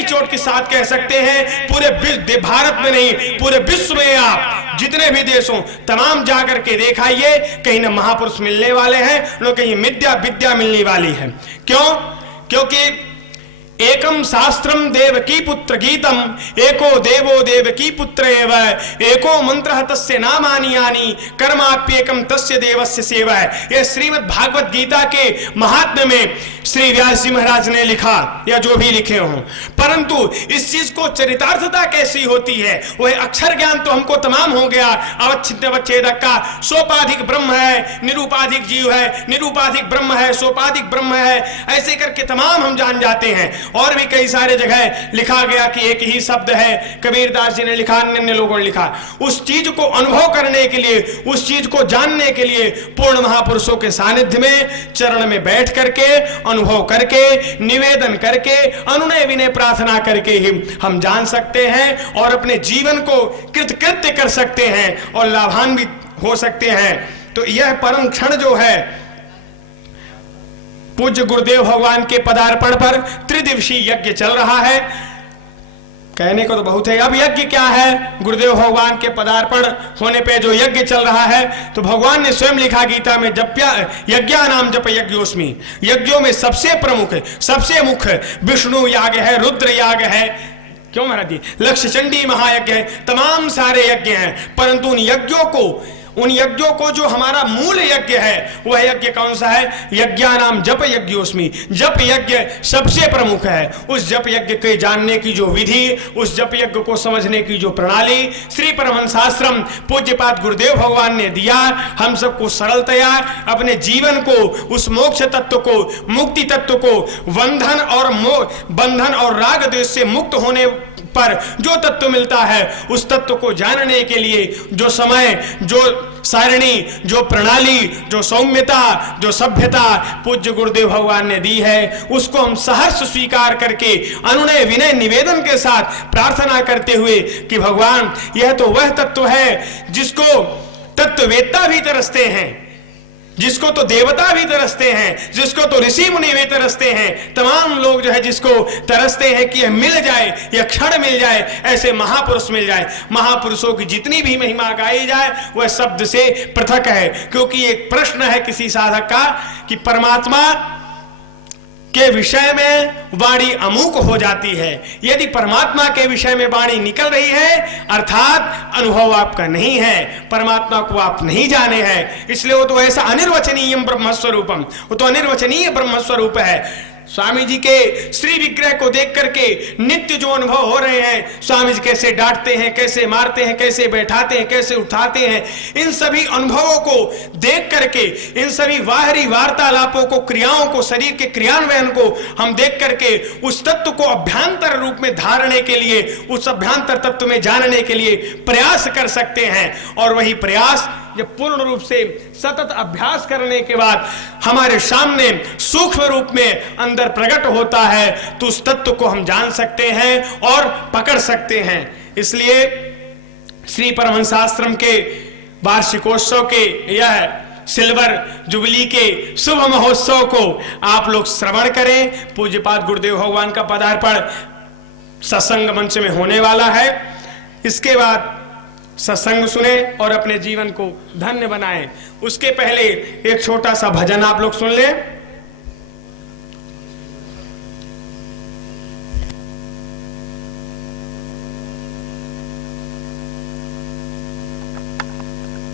की चोट के साथ कह सकते हैं पूरे भारत में नहीं पूरे विश्व में आप जितने भी देश हों तमाम जाकर के देखाइए, कहीं ना महापुरुष मिलने वाले हैं, न कहीं विद्या मिलने वाली है। क्यों? क्योंकि एकम शास्त्रम देवकी पुत्र गीतम एको देवो देवकी पुत्र एव एको मंत्र तस्य नामानि यानि कर्माप्येकम तस्य देवस्य सेवा है। यह श्रीमद् भागवत गीता के महात्म्य में श्री व्यास जी महाराज ने लिखा या जो भी लिखे हों, परंतु इस चीज को चरितार्थता कैसी होती है वह अक्षर ज्ञान तो हमको तमाम हो गया, अवच्छिन्न अवच्छेदक का सोपाधिक ब्रह्म है, निरूपाधिक जीव है, निरूपाधिक ब्रह्म है, सोपाधिक ब्रह्म है, ऐसे करके तमाम हम जान जाते हैं। और भी कई सारे जगह लिखा गया कि एक ही शब्द है, कबीरदास जी ने लिखा, अन्य लोगों ने लिखा। उस चीज को अनुभव करने के लिए, उस चीज को जानने के लिए पूर्ण महापुरुषों के सानिध्य में चरण में बैठ करके अनुभव करके निवेदन करके अनुनय विनय प्रार्थना करके ही हम जान सकते हैं और अपने जीवन को कृतकृत्य कर सकते हैं और लाभान्वित हो सकते हैं। तो यह परम क्षण जो है पूज्य गुरुदेव भगवान के पदार्पण पर त्रिदिवसीय यज्ञ चल रहा है। कहने को तो बहुत है, अब यज्ञ क्या है? गुरुदेव भगवान के पदार्पण होने पे जो यज्ञ चल रहा है, तो भगवान ने स्वयं लिखा गीता में, यज्ञा नाम जप यज्ञोस्मि, यज्ञों में सबसे प्रमुख है, सबसे मुख्य विष्णु याग है, रुद्र याग है, क्यों महाराज जी, लक्ष्य चंडी महायज्ञ है, तमाम सारे यज्ञ हैं, परंतु उन यज्ञों को जो हमारा मूल यज्ञ है वह यज्ञ कौन सा है? यज्ञा नाम जप यज्ञोस्मि, जप यज्ञ सबसे प्रमुख है। उस जप यज्ञ के जानने की जो विधि, उस जप यज्ञ को समझने की जो प्रणाली श्री परमहंसाश्रम पूज्यपाद गुरुदेव भगवान ने दिया, हम सबको सरलतया अपने जीवन को, उस मोक्ष तत्व को, मुक्ति तत्व को, बंधन और राग द्वेष से मुक्त होने पर जो तत्व मिलता है उस तत्व को जानने के लिए जो समय, जो सारणी, जो प्रणाली, जो सौम्यता, जो सभ्यता पूज्य गुरुदेव भगवान ने दी है, उसको हम सहर्ष स्वीकार करके अनुनय विनय निवेदन के साथ प्रार्थना करते हुए कि भगवान यह तो वह तत्व है जिसको तत्ववेत्ता भी तरसते हैं, जिसको तो देवता भी तरसते हैं, जिसको तो ऋषि मुनि भी तरसते हैं, तमाम लोग जो है जिसको तरसते हैं कि यह मिल जाए, यह क्षण मिल जाए, ऐसे महापुरुष मिल जाए। महापुरुषों की जितनी भी महिमा गाई जाए वह शब्द से पृथक है, क्योंकि एक प्रश्न है किसी साधक का कि परमात्मा के विषय में वाणी अमूक हो जाती है। यदि परमात्मा के विषय में वाणी निकल रही है अर्थात अनुभव आपका नहीं है, परमात्मा को आप नहीं जाने हैं, इसलिए वो तो ऐसा अनिर्वचनीय ब्रह्मस्वरूपम, वो तो अनिर्वचनीय ब्रह्मस्वरूप है। स्वामी जी के श्री विग्रह को देख करके नित्य जो अनुभव हो रहे हैं, स्वामी जी कैसे डांटते हैं, कैसे मारते हैं, कैसे बैठाते हैं, कैसे उठाते हैं, इन सभी अनुभवों को देख करके, इन सभी बाहरी वार्तालापों को, क्रियाओं को, शरीर के क्रियान्वयन को हम देख करके उस तत्व को अभ्यंतर रूप में धारने के लिए, उस अभ्यंतर तत्व में जानने के लिए प्रयास कर सकते हैं। और वही प्रयास जब पूर्ण रूप से सतत अभ्यास करने के बाद हमारे सामने सूक्ष्म रूप में अंदर प्रकट होता है तो उस तत्व को हम जान सकते हैं और पकड़ सकते हैं। इसलिए श्री परमहंसाश्रम के वार्षिकोत्सव के यह सिल्वर जुबली के शुभ महोत्सव को आप लोग श्रवण करें। पूज्यपाद गुरुदेव भगवान का पदार्पण सत्संग मंच में होने वाला है। इसके बाद सत्संग सुने और अपने जीवन को धन्य बनाएं। उसके पहले एक छोटा सा भजन आप लोग सुन लें।